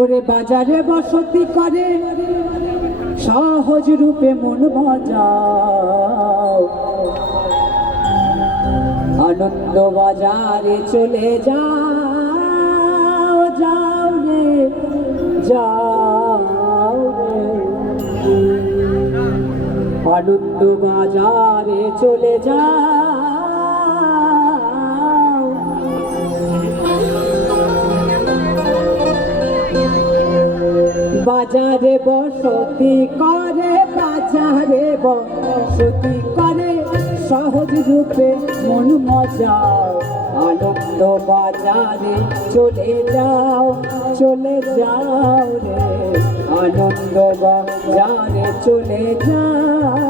ওরে বাজারে বসতি করে সহজ রূপে মন মজাও, আনন্দ বাজারে চলে যাও, যাও রে যাও রে, আনন্দ বাজারে চলে যাও। বাজারে বসতি করে, বাজারে বসতি করে সহজ রূপে মন মজাও, আনন্দ বাজারে চলে যাও, চলে যাও রে, আনন্দ বাজারে চলে যাও।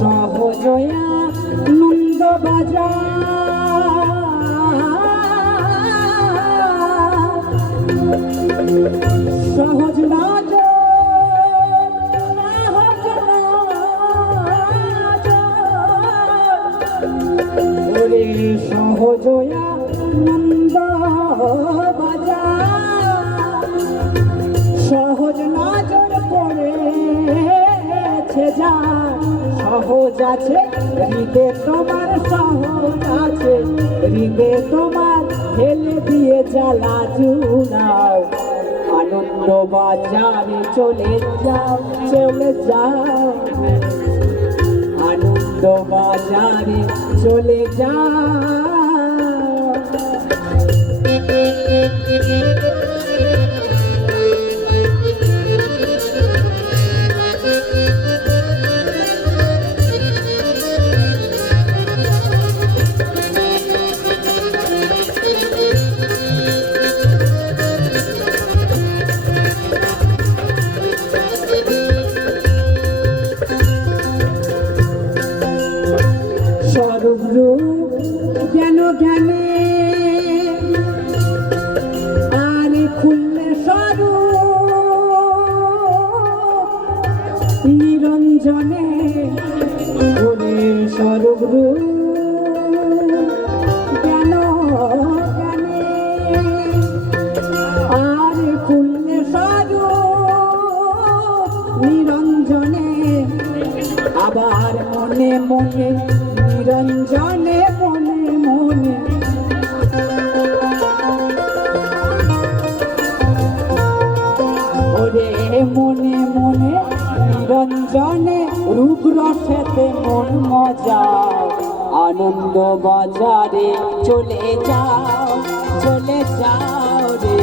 সহজয়া নন্দ বাজার, সহজ রাজ ওরে সহজয়া নন্দ বাজার, সহজ নজর পড়েছে যা, সহজ আছে হৃদে তোমার, সহজ আছে হৃদে তোমার, ফেলে দিয়ে জ্বালা চুলাও, আনন্দ বাজারে চলে যাও, চলে যাও, আনন্দ বাজারে চলে যাও। স্বরূপ রূপ জ্ঞান জ্ঞানে আর খুললে স্বরূপ নিরঞ্জনে, ওরে স্বরূপ রূপ জ্ঞান জ্ঞানে আর খুললে স্বরূপ নিরঞ্জনে, আবার মনে মনে নিরঞ্জনে, মনে মনে ওরে মনে মনে নিরঞ্জনে, রূপ রসেতে মন মজাও, আনন্দ বাজারে চলে যাও, চলে যাও রে,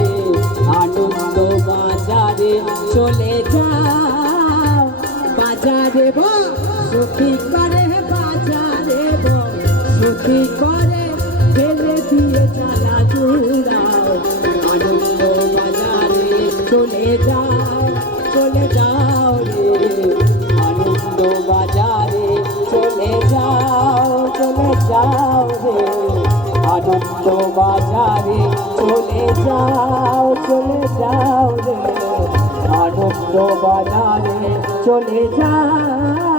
আনন্দ বাজারে চলে যাও। বাজারে বসতি করে, বাজারে বসতি করে ফেলে দিয়ে জ্বালা চুলাও, আনন্দ বাজারে চলে যাও, চলে যাও রে, আনন্দ বাজারে চলে যাও, চলে যাও রে, আনন্দ বাজারে চলে যাও, চলে যাও রে, আনন্দ বাজারে চলে যাও।